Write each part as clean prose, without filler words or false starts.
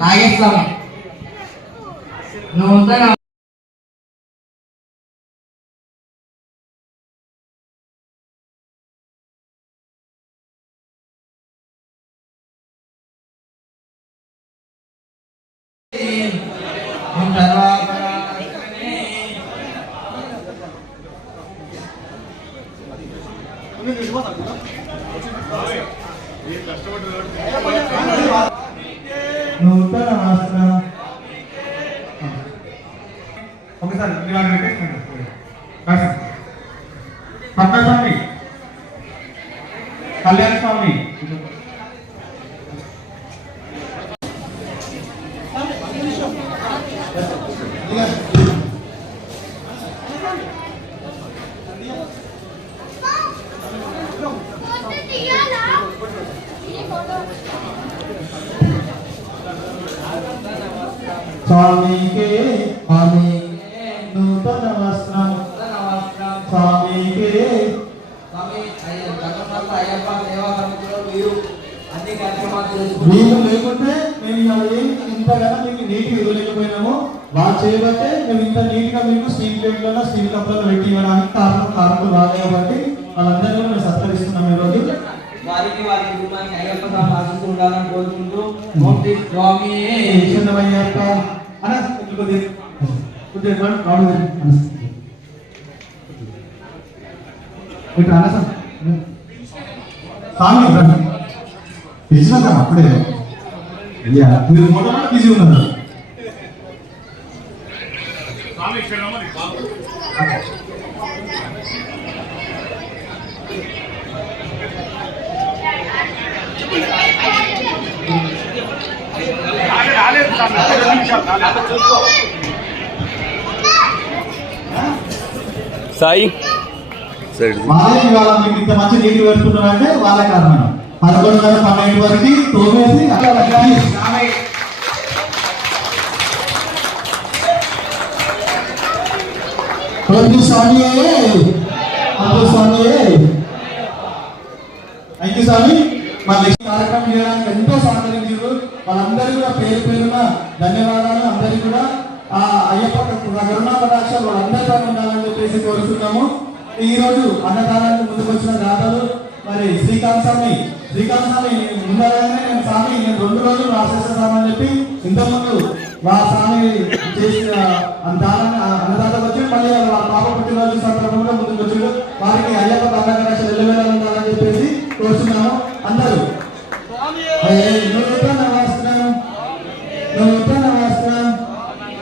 నాగేశ్వరం నూతన నూతన వాసన ఒకసారి పద్మస్వామి కళ్యాణ స్వామి स्वामी के नूतन वस्त्रम स्वामी के వీళ్ళు లేకుంటే మేము ఇంతగానో మీకు నీట్గా ఇవ్వలేకపోయినాము. వాళ్ళు చేయబట్టే మేము ఇంత నీట్గా మీకు స్టీల్ ప్లేట్లలో స్టీల్ కప్లలో పెట్టి ఇవ్వడానికి కారణం రాదు కాబట్టి వాళ్ళందరినీ మేము సత్కరిస్తున్నాం ఈరోజు. వారికి వారి కుటుంబానికి అయ్యప్ప స్వామి ఆశీస్సులు ఉండాలని కోరుకుంటూ స్వామి అయ్యప్ప స్వామి పిలిచినా అప్పుడే మీరు మొదటి బిజీ ఉన్నారు. సాయి వాళ్ళకి వాళ్ళ మీకు ఇంత మంచి నీటి పెడుతున్నారంటే వాళ్ళ కారణం. 11:12 వరకు తోమేసి స్వామి థ్యాంక్ యూ స్వామి. మన నెక్స్ట్ కార్యక్రమం చేయడానికి ఎంతో సహకరించారు. వాళ్ళందరికీ కూడా పేరు పేరున ధన్యవాదాలు. అందరికీ కూడా ఆ అయ్యప్ప కరుణా కటాక్షాలు వాళ్ళందరిపై ఉండాలని చెప్పేసి కోరుతున్నాము. ఈ రోజు అన్నదానానికి ముందుకు వచ్చిన దాతలు మరి శ్రీకాంత్ స్వామి ముందరగానే నేను స్వామి నేను 2 రోజులు రాసేస్తామని చెప్పి ఇంతకుముందు మా స్వామి చేసిన అన్నదాతకు వచ్చి మళ్ళీ వాళ్ళ పాప పుట్టినరోజు సందర్భంగా ముందుకు వచ్చారు. వారికి అయ్యప్ప కరుణా కటాక్షాలు ఎల్లవేళ ఉండాలని చెప్పేసి కోరుతున్నాము. అందరూ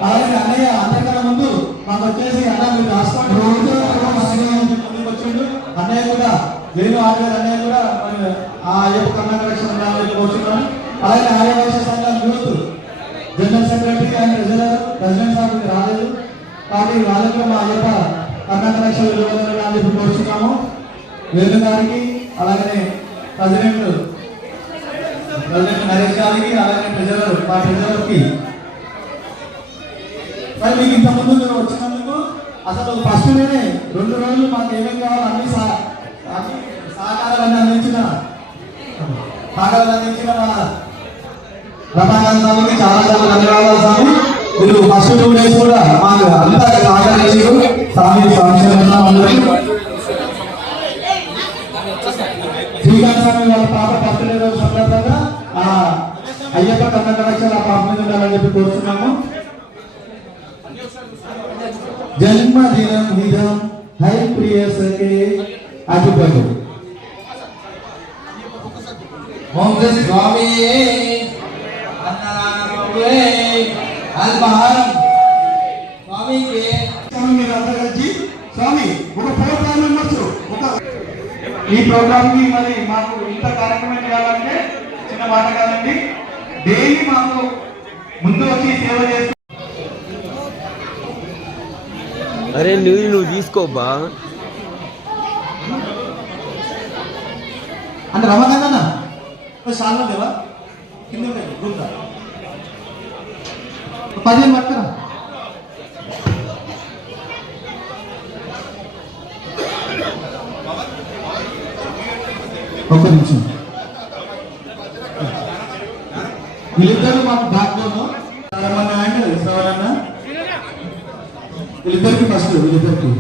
అలాగే అన్నయ్య అందరికన్నా ముందు మాకు వచ్చేసి అన్న మీరు రాసుకోండి ముందుకు వచ్చిండు. అన్నయ్య కూడా వేణు ఆడగారు అన్నయ్య కూడా ఆ అయ్యప్ప కరుణా కటాక్షాలు ఉండాలని కోరుతున్నాను. అలాగే ఆర్యవైశ్య సంఘం youth general secretary and president sir రాలేదు కాబట్టి వాళ్ళకి మా అయ్యప్ప కరుణా కటాక్షాలు అని చెప్పి కోరుతున్నాము. వేణు గారికి అలాగనే ప్రెసిడెంట్ నరేష్ గారికి అలాగే మా ట్రెజరర్కి మరి మీకు ఇంతకుముందు మీరు వచ్చినందుకు అసలు ఫస్ట్ నేనే 2 రోజులు మాకు ఏమేమి కావాలో అన్ని సహకారాలన్నీ అందించిన మా రమాకాంత్ స్వామికి చాలా ధన్యవాదాలు స్వామి. మీరు ఫస్ట్ 2 days కూడా మాకు అంతా సహకరించారు. స్వామి శ్రీకాంత్ స్వామి వాళ్ళ పాప 10వ రోజు సందర్భంగా అయ్యప్ప కర్ణాటక కటాక్షాలు ఆ పాప మీద ఉండాలని చెప్పి కోరుతున్నాము. జన్మదినం నిజం హై ప్రియ సఖే అటుపడు ఓం శ్రీ స్వామి అన్నదానమే అల్పహారం స్వామికి స్వామి మీరు అందరూ కలిసి స్వామి ఒక 4 5 మెంబర్స్ ఒక ఈ ప్రోగ్రామ్ కి మరి మాకు ఇంత కార్యక్రమం చేయాలంటే చిన్న మాట కాదండి. డైలీ మాకు ముందు వచ్చి సేవ చేస్తూ అరే నువ్వు తీసుకోబ్బా అంటే రమకన్నా చాలా లేవా కింద గ్రూప్ 10 పక్కన ఒక్క నిమిషం. వీళ్ళిద్దరు మాకు బ్యాక్గ్రౌండ్ శ్రవణన్న వీళ్ళిద్దరికి ఫస్ట్ వీళ్ళిద్దరికి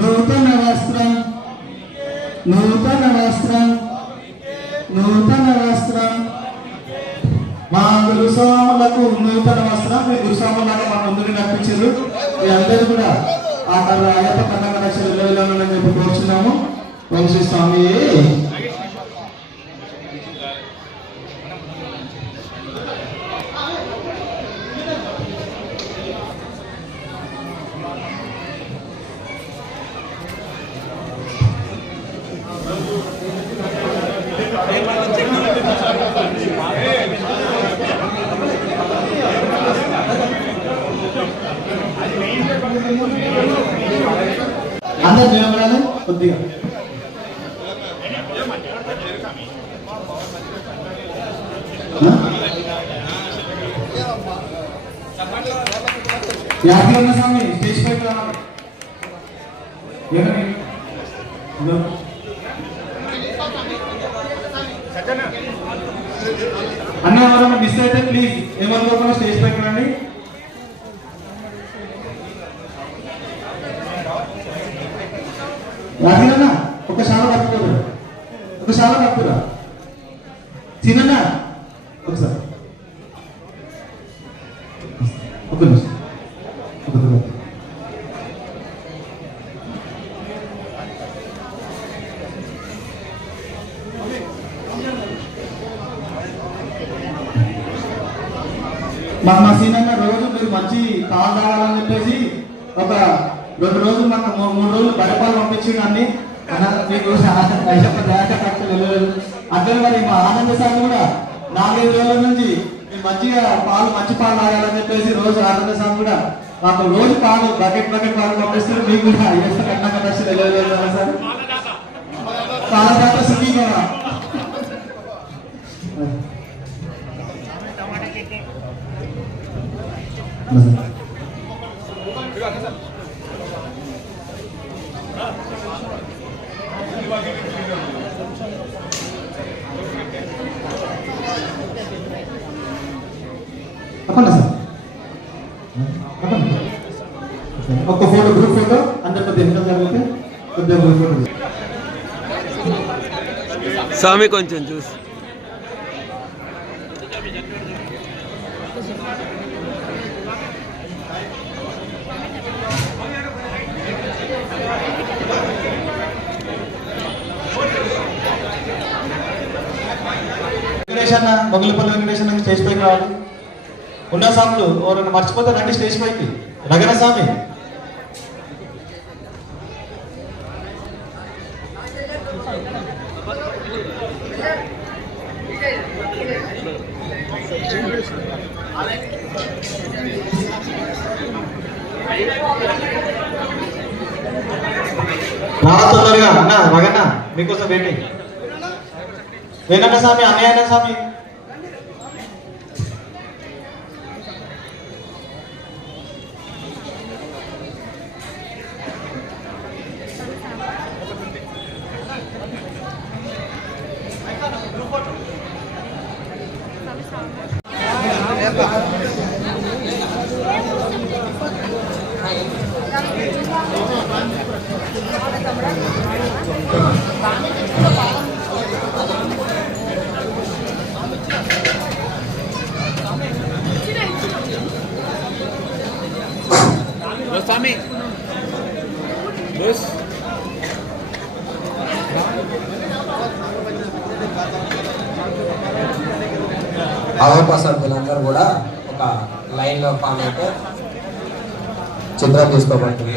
నూతన వస్త్రం నూతన వస్త్రం నూతన వస్త్రం మా గురుస్వాములకు నూతన వస్త్రం మీ గురుస్వాములకు మా ముందుకు నడిపించారు. మీ అందరూ కూడా ఆ అయ్యప్ప కన్నక లక్షలు చెప్పి కోరుచున్నాము. ఓం శ్రీ స్వామి. అందరు నిలబడాలి కొద్దిగా. యాభై ఉన్న స్వామి స్టేజ్ పైకి రావాలి. అన్న ఎవరైనా మిస్ అయితే ప్లీజ్ ఏమనుకోకుండా స్టేజ్ పైకి రండి. రాజీనా ఒక శాల పట్టుకోరు ఒక శాల పట్టుకురా తినన్నా ఒకసారి ఒక నిమిషం మా సీనన్న రోజు మీరు మంచి పాలు తాగాలని చెప్పేసి ఒక 2 రోజులు మాకు 3 రోజులు బయటపాలు పంపించిండు అన్ని మీకు అట్లనే మరి మా ఆనంద సార్ కూడా 4-5 రోజుల నుంచి మంచిగా మంచి పాలు తాగాలని చెప్పేసి రోజు ఆనంద సార్ కూడా మాకు రోజు పాలు బకెట్ పాలు పంపిస్తారు. మీకు కూడా కన్నా కష్టం తెలియలేదు సార్ పాలదాత సుఖీ కదా. ఒక ఫోటో గ్రూప్ ఫోటో అందరి మధ్య ఎంత జరిగితే కొద్దిగా గ్రూప్ ఫోటో స్వామి కొంచెం చూసి వెంకటేశన్న మొగలిపల్లి వెంకటేశన్న స్టేజ్ పైకి రావాలి. ఉన్న సాములు ఎవరైనా మర్చిపోతే రండి స్టేజ్ పైకి. రగన స్వామి తొందరగా అన్న రగన్న మీకోసం వెయిటింగ్. వేణన్న స్వామి అన్నయ్య స్వామి అయ్యప్ప సభ్యులందరూ కూడా ఒక లైన్ లో ఫామ్ అయితే చిత్రం తీసుకోబడుతుంది.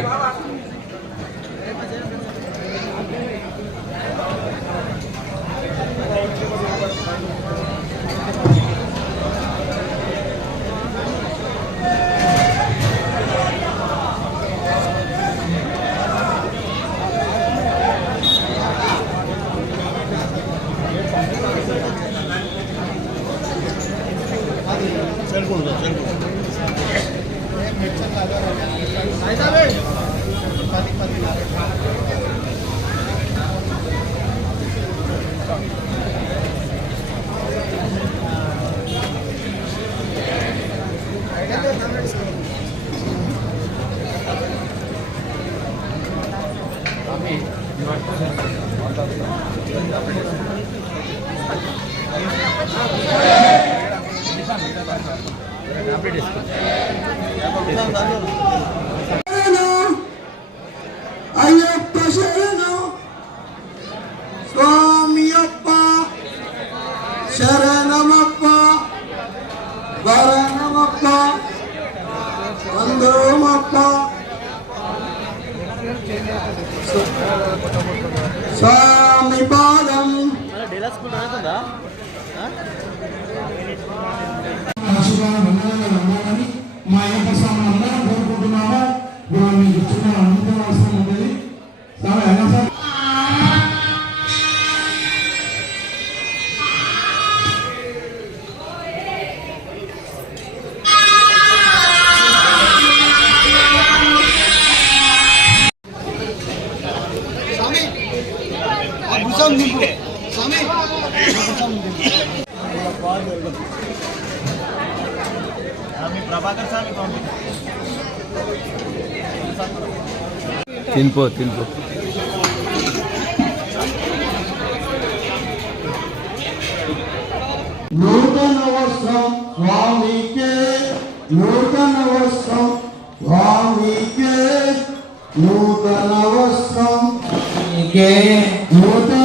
అయ్యప్ప శరణు స్వామియప్ప శరణమప్ప వరణమప్ప వందోమప్ప స్వామి పాదం మా అయ్యప్ప స్వామి అందరం కోరుకుంటున్నాము. మీకు చిన్న అనుభవం అవసరం ఉంటుంది. స్వామి అన్న సార్ తినిపో తినిపో. నూతన వస్త్రం స్వామికే నూతన వస్త్రం స్వామికే నూతన వస్త్రం నూతన